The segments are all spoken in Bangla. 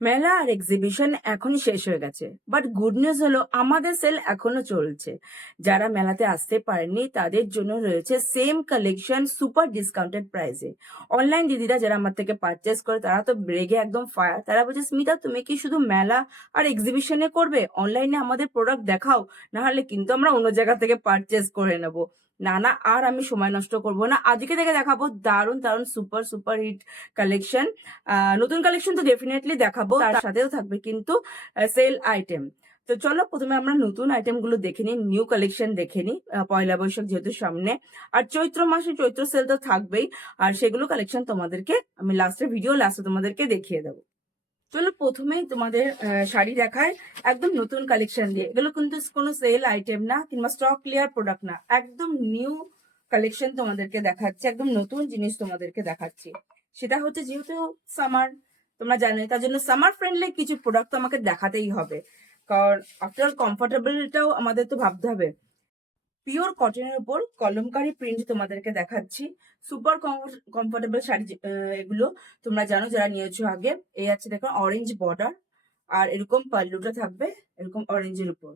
মেলা আর এক্সিবিশন এখন শেষ হয়ে গেছে, বাট গুড নিউজ হলো আমাদের সেল এখনো চলছে। যারা মেলাতে আসতে পারেননি তাদের জন্য রয়েছে সেম কালেকশন সুপার ডিসকাউন্টেড প্রাইসে। অনলাইন দিদিরা যারা আমার থেকে পারচেস করে তারা তো রেগে একদম ফায়ার। তারা বলছে, স্মিতা তুমি কি শুধু মেলা আর এক্সিবিশনে করবে? অনলাইনে আমাদের প্রোডাক্ট দেখাও, না হলে কিন্তু আমরা অন্য জায়গা থেকে পারচেস করে নেবো। না না, আর আমি সময় নষ্ট করব না, আজকে থেকে দেখাবো দারুণ দারুণ সুপার সুপার হিট কালেকশন। নতুন কালেকশন তো ডেফিনেটলি দেখাবো, তার সাথেও থাকবে কিন্তু সেল আইটেম। তো চলো প্রথমে আমরা নতুন আইটেম গুলো দেখে নিই, নিউ কালেকশন দেখে নিই। পয়লা বৈশাখ যেহেতু সামনে, আর চৈত্র মাসে চৈত্র সেল তো থাকবেই, আর সেগুলো কালেকশন তোমাদেরকে আমি লাস্টে তোমাদেরকে দেখিয়ে দেবো। চলো প্রথমেই তোমাদের শাড়ি দেখায় একদম নতুন কালেকশন দিয়ে। এগুলো কিন্তু কোনো সেল আইটেম না কিংবা স্টক ক্লিয়ার প্রোডাক্ট না, একদম নিউ কালেকশন তোমাদেরকে দেখাচ্ছি, একদম নতুন জিনিস তোমাদেরকে দেখাচ্ছি। সেটা হচ্ছে যেহেতু সামার, তোমরা জানোই, তার জন্য সামার ফ্রেন্ডলি কিছু প্রোডাক্ট তো আমাকে দেখাতেই হবে, কারণ আফটার কমফোর্টেবলটাও আমাদের তো ভাবতে হবে। পিওর কটনের উপর কলমকারি প্রিন্ট তোমাদেরকে দেখাচ্ছি, সুপার কমফোর্টেবল শাড়ি। এগুলো তোমরা জানো যারা নিয়েছো আগে। এই আছে দেখো অরেঞ্জ বর্ডার, আর এরকম পাল্লুটা থাকবে এরকম অরেঞ্জের উপর,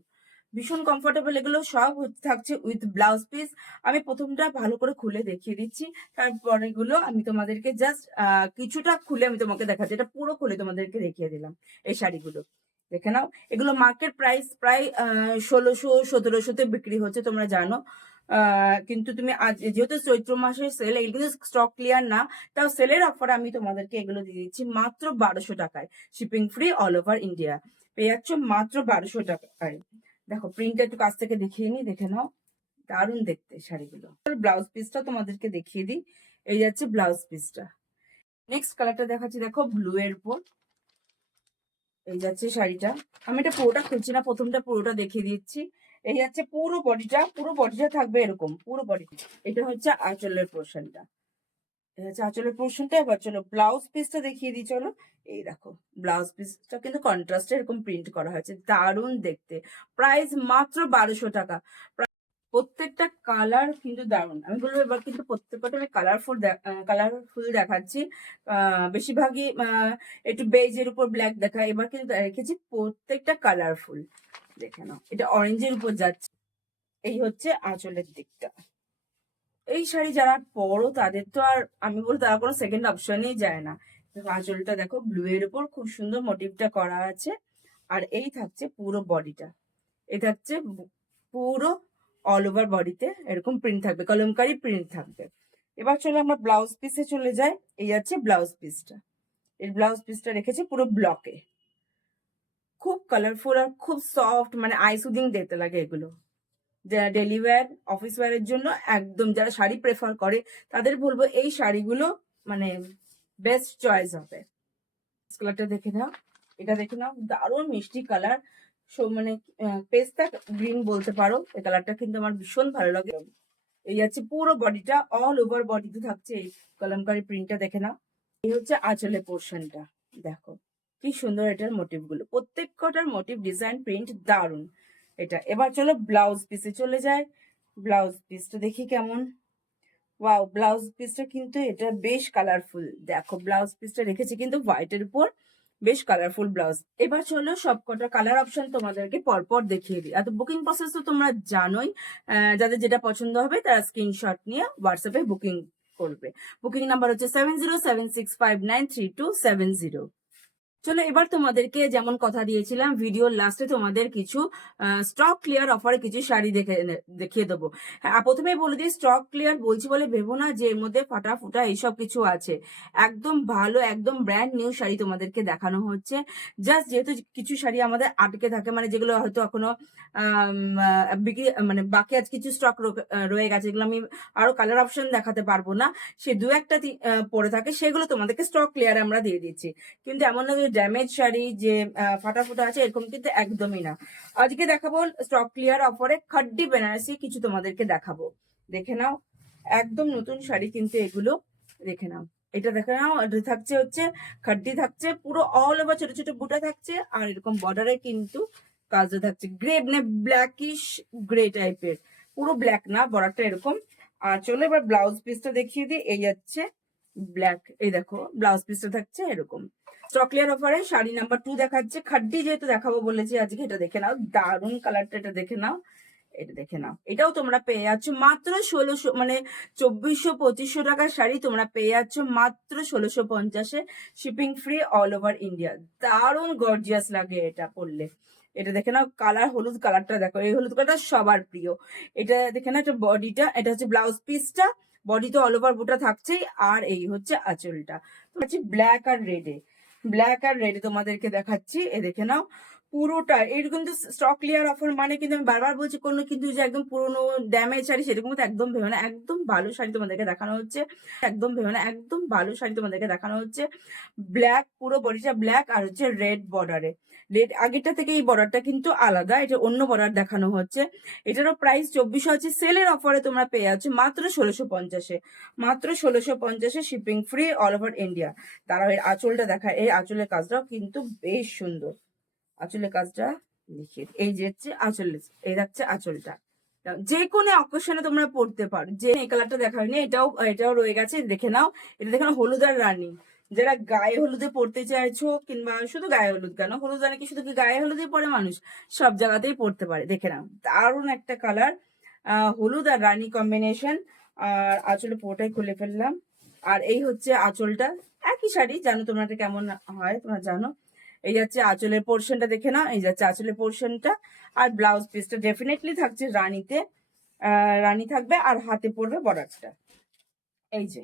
ভীষণ কমফোর্টেবল। এগুলো সব থাকছে উইথ ব্লাউজ পিস। আমি প্রথমটা ভালো করে খুলে দেখিয়ে দিচ্ছি, তারপরে গুলো আমি তোমাদেরকে জাস্ট কিছুটা খুলে আমি তোমাকে দেখাচ্ছি। এটা পুরো খুলে তোমাদেরকে দেখিয়ে দিলাম এই শাড়িগুলো, দেখে নাও। এগুলো মার্কেট প্রাইস প্রায় 1600-1700-তে বিক্রি হচ্ছে, তোমরা জানো। কিন্তু তুমি আজ যেহেতু চৈত্র মাসের সেল, এগুলো কিন্তু স্টক ক্লিয়ার না, তাও সেলের অফার আমি তোমাদেরকে এগুলো দিয়ে দিচ্ছি মাত্র 1200 টাকায়। Shipping free all over India পেয়ে যাচ্ছ মাত্র 1200 টাকায়। দেখো প্রিন্টটা একটু কাছ থেকে দেখিয়ে নি, দেখে নাও, দারুণ দেখতে শাড়িগুলো। ব্লাউজ পিসটা তোমাদেরকে দেখিয়ে দিই, এই যাচ্ছে ব্লাউজ পিসটা। নেক্সট কালারটা দেখাচ্ছি, দেখো ব্লু এর উপর এই যাচ্ছে শাড়িটা। আমি এটা পুরোটা খুলছি না, প্রথমটা পুরোটা দেখিয়ে দিচ্ছি। এই যাচ্ছে পুরো বডিটা থাকবে এরকম, পুরো বডি। এটা হচ্ছে আঁচলের পোর্শনটা, এটা হচ্ছে আঁচলের পোর্শনটা। এবার চলো ব্লাউজ পিসটা দেখিয়ে দিই, চলো। এই দেখো ব্লাউজ পিসটা কিন্তু কন্ট্রাস্টে এরকম প্রিন্ট করা হয়েছে, দারুণ দেখতে। প্রাইস মাত্র 1200 টাকা। প্রত্যেকটা কালার কিন্তু দারুণ। আমি বলবো এবার কিন্তু প্রত্যেকটা আমি কালারফুল দেখাচ্ছি। বেশিরভাগই একটু বেজের উপর ব্ল্যাক দেখায়, এবার কিন্তু রেখেছি প্রত্যেকটা কালারফুল। দেখে নাও, এটা অরেঞ্জের উপর যাচ্ছে। এই হচ্ছে আঁচলের দিকটা। এই শাড়ি যারা পরো তাদের তো আর আমি বলবো তারা কোনো সেকেন্ড অপশনেই যায় না। দেখো আঁচলটা দেখো ব্লু এর উপর খুব সুন্দর মোটিভটা করা আছে, আর এই থাকছে পুরো বডিটা। এই থাকছে পুরো অল ওভার বডিতে এরকম প্রিন্ট থাকবে, কলমকারি প্রিন্ট থাকবে। এবার চলো আমরা ব্লাউজ পিসে চলে যাই। এই যাচ্ছে ব্লাউজ পিসটা। এই ব্লাউজ পিসটা রেখেছি পুরো ব্লকে, খুব কালারফুল আর খুব সফট, মানে আই সুদিং দেখতে লাগে এগুলো। যারা ডেলি ওয়্যার অফিস ওয়্যারের জন্য একদম, যারা শাড়ি প্রেফার করে তাদের বলবো এই শাড়িগুলো মানে বেস্ট চয়েস হবে। কালারটা দেখে নাও, এটা দেখে নাও, দারুণ মিষ্টি কালার। মানে পেস্তা গ্রিন বলতে পারো। এই কালারটা কিন্তু আমার ভীষণ ভালো লাগে। এই আছে পুরো বডিটা, অল ওভার বডিতে থাকছে এই কলমকারি প্রিন্টটা, দেখে নাও। এই হচ্ছে আঁচলের পোর্শনটা, দেখো কি সুন্দর এটার মোটিভ গুলো, প্রত্যেক কটার মোটিভ ডিজাইন প্রিন্ট দারুণ এটা। এবার চলো ব্লাউজ পিসে চলে যায়। ব্লাউজ পিসটা দেখি কেমন। ওয়াও, ব্লাউজ পিসটা কিন্তু এটা বেশ কালারফুল। দেখো ব্লাউজ পিসটা রেখেছি কিন্তু হোয়াইটের উপর, বেশ কালারফুল ব্লাউজ। এবার চলো সবকটা কালার অপশন তোমাদেরকে পরপর দেখিয়ে দিই। আর বুকিং প্রসেস তো তোমরা জানোই, যাদের যেটা পছন্দ হবে তারা স্ক্রিনশট নিয়ে হোয়াটসঅ্যাপে বুকিং করবে। বুকিং নাম্বার হচ্ছে 7076593270। চলো এবার তোমাদেরকে যেমন কথা দিয়েছিলাম ভিডিওর লাস্টে তোমাদের কিছু স্টক ক্লিয়ার অফারে কিছু শাড়ি দেখিয়ে দেবো। হ্যাঁ, প্রথমেই বলে দিই স্টক ক্লিয়ার বলছি বলে ভেবো না যে এর মধ্যে ফাটা ফুটা এইসব কিছু আছে। একদম ভালো একদম ব্র্যান্ড নিউ শাড়ি তোমাদেরকে দেখানো হচ্ছে। জাস্ট যেহেতু কিছু শাড়ি আমাদের আটকে থাকে, মানে যেগুলো হয়তো এখনো বিক্রি মানে বাকি আছে, কিছু স্টক রয়ে গেছে, যেগুলো আমি আরো কালার অপশন দেখাতে পারবো না, সে দু একটা পড়ে থাকে, সেগুলো তোমাদেরকে স্টক ক্লিয়ার আমরা দিয়ে দিচ্ছি। কিন্তু এমন না যে ড্যামেজ শাড়ি যে ফাটা ফুটা আছে, এরকম কিন্তু একদমই না। আজকে দেখাবো স্টক ক্লিয়ার অফারে খাড্ডি বেনারসি কিছু তোমাদেরকে দেখাবো, দেখে নাও। একদম নতুন শাড়ি কিন্তু এগুলো, দেখে নাও। এটা দেখে নাও, এটা থাকছে হচ্ছে খাড্ডি থাকছে পুরো অল ওভার, ছোট ছোট বুটা থাকছে, আর এরকম বর্ডারে কিন্তু কাজও থাকছে গ্রে, মানে ব্ল্যাকিশ গ্রে টাইপের, পুরো ব্ল্যাক না, বর্ডারটা এরকম। আর চলো এবার ব্লাউজ পিসটা দেখিয়ে দিই। এই যাচ্ছে ব্ল্যাক, এই দেখো ব্লাউজ পিসটা থাকছে এরকম। স্টক ক্লিয়ার অফারে শাড়ি নাম্বার 2 দেখাচ্ছে। খাড্ডি যেহেতু দেখাবো বলেছি আজকে, এটা দেখে নাও, দারুণ কালারটা, এটা দেখে নাও, এটা দেখে নাও। এটাও তোমরা পেয়ে যাচ্ছ মাত্র 1600, মানে 2400-2500 টাকার শাড়ি তোমরা পেয়ে যাচ্ছ মাত্র 1650-এ, shipping free all over India. দারুণ গর্জিয়াস লাগে এটা পরলে। এটা দেখে নাও, কালার হলুদ কালারটা দেখো, এই হলুদ কালারটা সবার প্রিয়। এটা দেখে নাও, এটা বডিটা, এটা হচ্ছে ব্লাউজ পিসটা, বডি তো অল ওভার বুটা থাকছেই, আর এই হচ্ছে আঁচলটা। হচ্ছে ব্ল্যাক আর রেডে, ব্ল্যাক আর রেডে তোমাদেরকে দেখাচ্ছি। এ দেখে নাও পুরোটা এরকম। তো স্টক ক্লিয়ার অফার মানে কিন্তু আমি বারবার বলছি, কোনো কিন্তু যে একদম পুরোনো ড্যামেজ শাড়ি সেরকম তো একদম ভেবে না, একদম ভালো শাড়ি তোমাদেরকে দেখানো হচ্ছে, একদম ভেবে না, একদম ভালো শাড়ি তোমাদেরকে দেখানো হচ্ছে। ব্ল্যাক, পুরো বডিটা ব্ল্যাক আর হচ্ছে রেড বর্ডারে। রেড আগেরটা থেকে এই বর্ডারটা কিন্তু আলাদা, এটা অন্য বর্ডার দেখানো হচ্ছে। এটারও প্রাইস 2400 আছে, সেলের অফারে তোমরা পেয়ে যাচ্ছ মাত্র 1650-এ, মাত্র 1650-এ, shipping free all over India. তারাও এর আঁচলটা দেখায়, এই আঁচলের কাজটাও কিন্তু বেশ সুন্দর। আঁচলের কাজটা দেখিয়ে, এই যে হচ্ছে আঁচল, এই দেখছে আঁচলটা, যে কোনো অকেশনে তোমরা পড়তে পারো। যে এই কালারটা দেখা হয়নি, এটাও রয়ে গেছে, দেখে নাও। এটা দেখে নাও, হলুদ আর রানী, যারা গায়ে হলুদে পড়তে চাইছো, কিংবা শুধু গায়ে হলুদ কেন, হলুদ রানী কি শুধু কি গায়ে হলুদে পড়ে মানুষ, সব জায়গাতেই পড়তে পারে। দেখে নাও, দারুণ একটা কালার, হলুদ আর রানী কম্বিনেশন। আর আঁচলে পুরোটাই খুলে ফেললাম। আর এই হচ্ছে আঁচলটা, একই শাড়ি, জানো তোমরা এটা কেমন হয়, তোমরা জানো। এই যাচ্ছে আঁচলের পোর্শনটা, দেখে নাও, এই যাচ্ছে আঁচলের পোর্শনটা। আর ব্লাউজ পিসটা ডেফিনেটলি থাকছে রানীতে, রানী থাকবে, আর হাতে পড়বে বর্ডারটা। এই যে,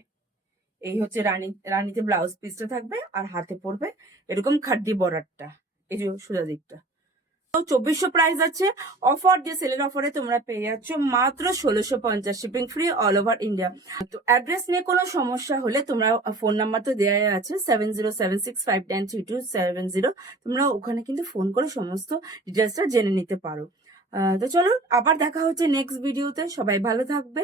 এই হচ্ছে রানীতে ব্লাউজ পিসটা থাকবে, আর হাতে পড়বে এরকম খাড্ডি বর্ডারটা, এই যে সোজা দিকটা। 2400 প্রাইস আছে। অফার দিয়ে সেলের অফারে তোমরা পেয়ে যাচ্ছ মাত্র 1650, shipping free all over India. তো অ্যাড্রেস নিয়ে কোনো সমস্যা হলে তোমরা, ফোন নাম্বার তো দেওয়া আছে 7076593270, তোমরা ওখানে কিন্তু ফোন করে সমস্ত ডিটেলসটা জেনে নিতে পারো। তো চলো, আবার দেখা হচ্ছে নেক্সট ভিডিওতে। সবাই ভালো থাকবে।